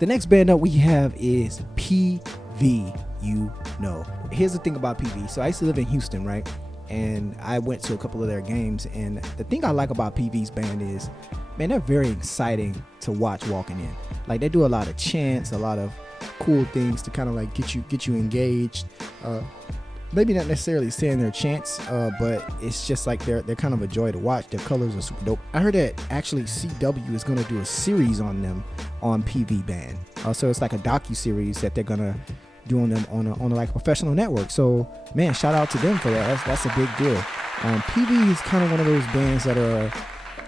The next band up we have is PV. Here's the thing about PV. So I used to live in Houston, right? And I went to a couple of their games. And the thing I like about PV's band is, man, they're very exciting to watch walking in. Like, they do a lot of chants, a lot of cool things to kind of like get you engaged. Maybe not necessarily saying their chants, but it's just like they're kind of a joy to watch. Their colors are super dope. I heard that actually CW is going to do a series on them on PV band. So it's like a docu-series that they're going to do on them on a like professional network. So man, shout out to them for that. That's a big deal. PV is kind of one of those bands that are,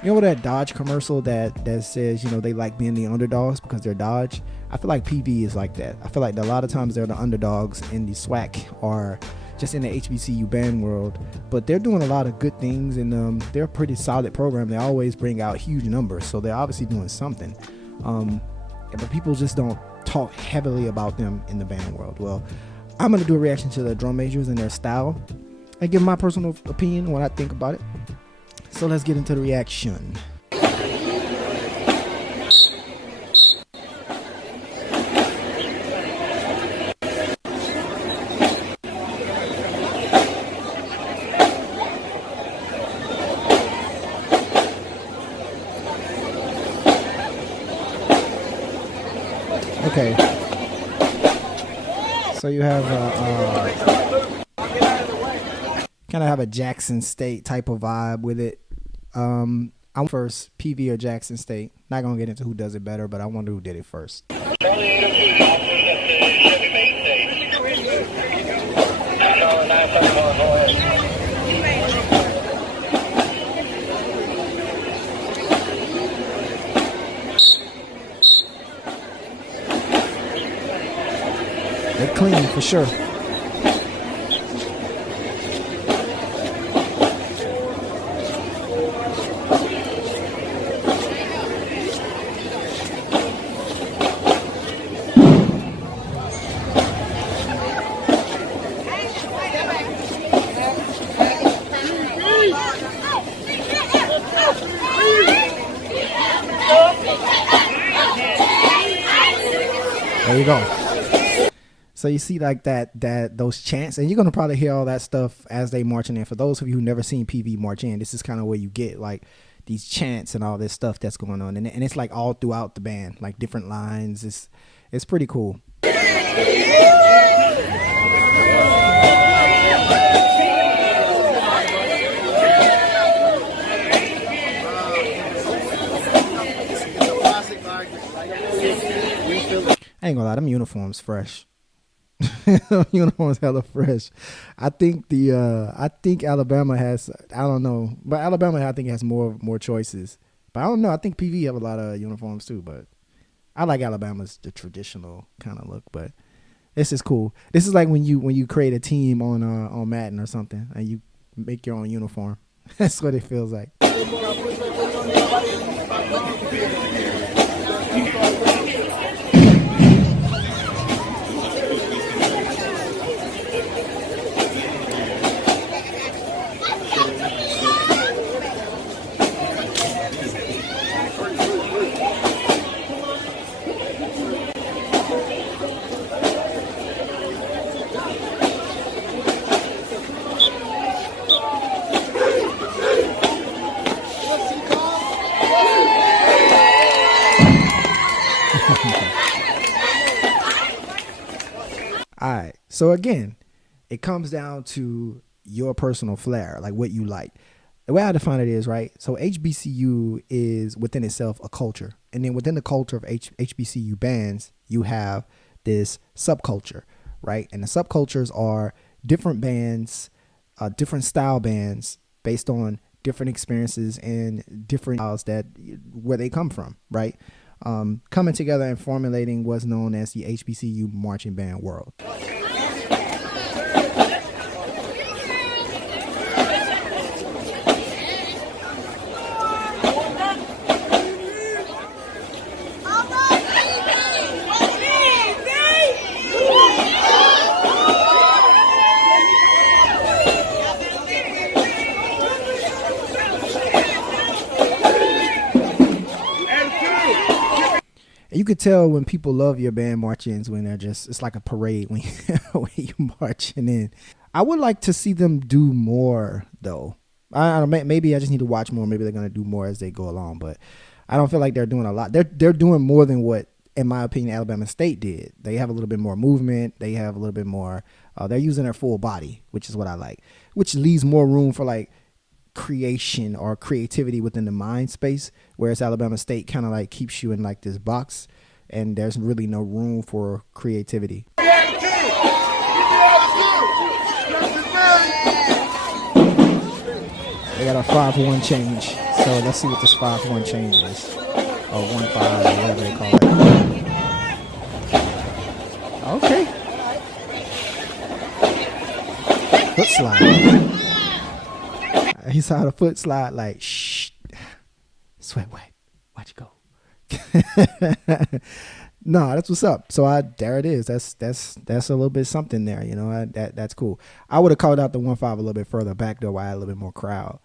you know, that Dodge commercial that says, you know, they like being the underdogs because they're Dodge. I feel like PV is like that. I feel like a lot of times they're the underdogs in the SWAC or just in the HBCU band world, but they're doing a lot of good things, and they're a pretty solid program. They always bring out huge numbers, so they're obviously doing something. But people just don't talk heavily about them in the band world. Well, I'm going to do a reaction to the drum majors and their style and give my personal opinion when I think about it. So let's get into the reaction. Okay, so you have kind of have a Jackson State type of vibe with it. I'm first, PV or Jackson State. Not gonna get into who does it better, but I wonder who did it first. They're clean for sure. There you go. So you see like that those chants, and you're gonna probably hear all that stuff as they marching in. For those of you who never seen PV march in, this is kind of where you get like these chants and all this stuff that's going on, and it's like all throughout the band, like different lines. It's pretty cool. I ain't gonna lie, them uniforms fresh. Uniforms hella fresh. I think Alabama has, I don't know, but Alabama I think has more choices. But I don't know. I think PV have a lot of uniforms too. But I like Alabama's the traditional kind of look. But this is cool. This is like when you create a team on Madden or something and you make your own uniform. That's what it feels like. All right. So again, it comes down to your personal flair, like what you like. The way I define it is, right, so HBCU is within itself a culture. And then within the culture of HBCU bands, you have this subculture, right? And the subcultures are different bands, different style bands based on different experiences and different styles where they come from, right? Coming together and formulating what's known as the HBCU marching band world. You could tell when people love your band march-ins when they're just, it's like a parade when when you marching in. I would like to see them do more though. I don't know, maybe I just need to watch more. Maybe they're gonna do more as they go along, but I don't feel like they're doing a lot. They're doing more than what, in my opinion, Alabama State did. They have a little bit more movement. They have a little bit more. They're using their full body, which is what I like. Which leaves more room for like creation or creativity within the mind space, whereas Alabama State kind of like keeps you in like this box, and there's really no room for creativity. They got a 5-1 change, so let's see what this 5-1 change is, or 1-5 or whatever they call it. Okay. Foot slide. He saw the foot slide like, shh, sweat wet, watch it go. No, that's what's up. So there it is. That's a little bit something there, you know. That's cool. I would have called out the 1-5 a little bit further back though, where I had a little bit more crowd.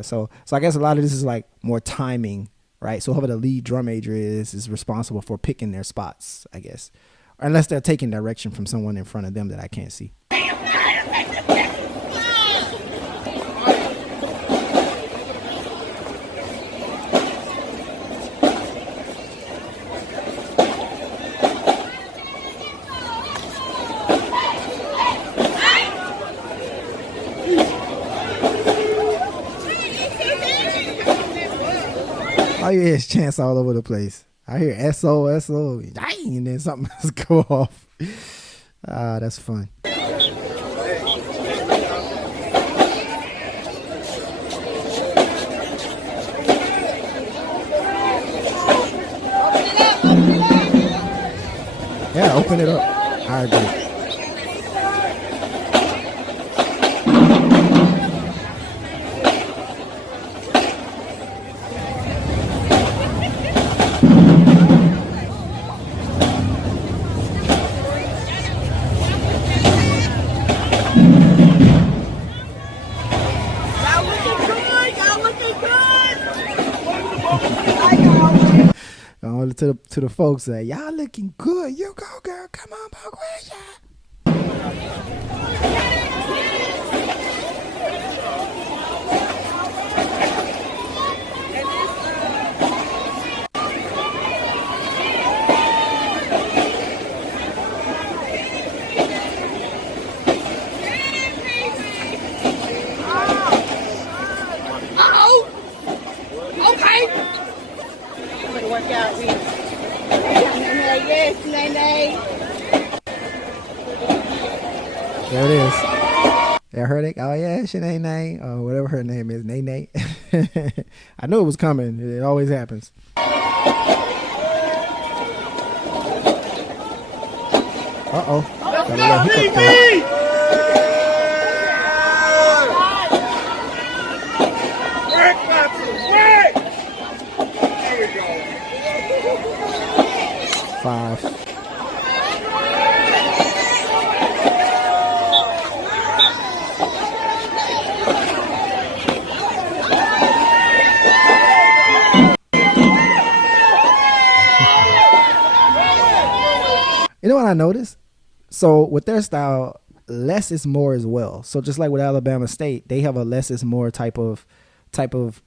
So I guess a lot of this is like more timing, right? So whoever the lead drum major is responsible for picking their spots, I guess, unless they're taking direction from someone in front of them that I can't see. All you hear is chants all over the place. I hear SO, SO, and then something else go off. That's fun. Yeah, open it up. I agree. To the folks that y'all looking good. You go, girl. Come on, Boquisha. There it is. I heard it. Oh yeah, Shanae, or whatever her name is, Nay. I knew it was coming. It always happens. Uh-oh. Got a little hiccup there. There we go. 5. You know what I noticed? So with their style, less is more as well. So just like with Alabama State, they have a less is more type of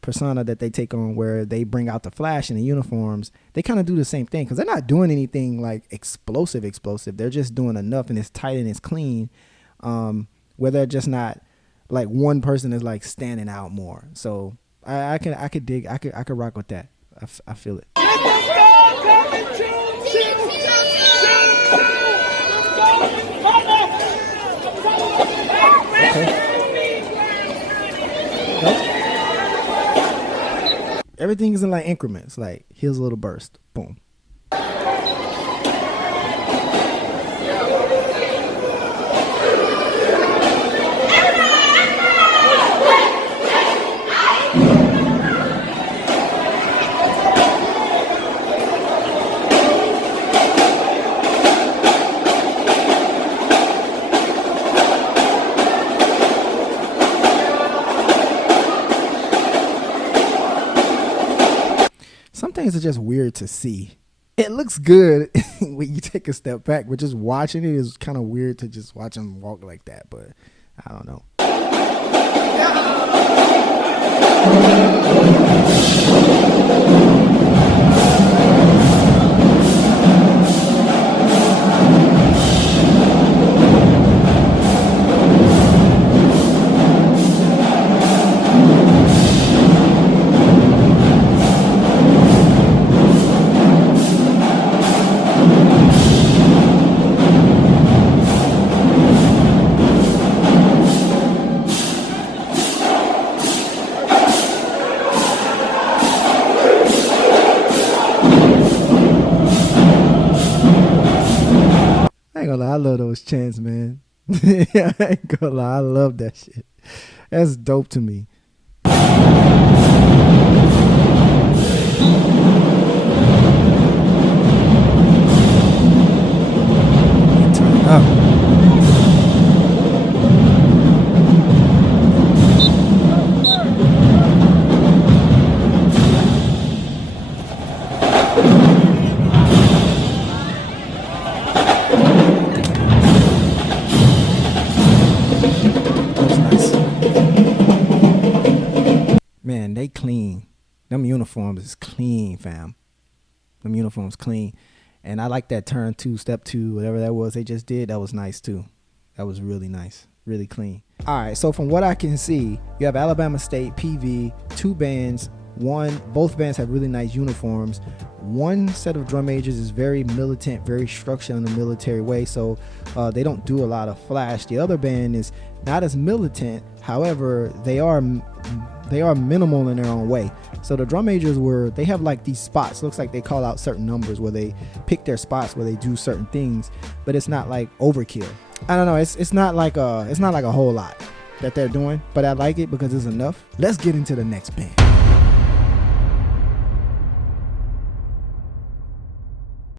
persona that they take on, where they bring out the flash in the uniforms. They kind of do the same thing because they're not doing anything like explosive. They're just doing enough, and it's tight and it's clean, where they're just not like one person is like standing out more. So I could rock with that. I feel it. Okay. Nope. Everything is in like increments. Like here's a little burst. Boom. Some things are just weird to see. It looks good when you take a step back, but just watching it is kind of weird to just watch them walk like that. But I don't know. I ain't gonna lie, I love those chants, man. I ain't gonna lie, I love that shit. That's dope to me. Turn it up. Man, they clean. Them uniforms is clean, fam. Them uniforms clean. And I like that turn 2, step 2, whatever that was they just did. That was nice too. That was really nice. Really clean. All right, so from what I can see, you have Alabama State, PV, 2 bands. Both bands have really nice uniforms. One set of drum majors is very militant, very structured in a military way, so they don't do a lot of flash. The other band is not as militant, however, they are minimal in their own way. So the drum majors they have like these spots. Looks like they call out certain numbers where they pick their spots where they do certain things, but it's not like overkill. I don't know. It's not like a whole lot that they're doing, but I like it because it's enough. Let's get into the next band.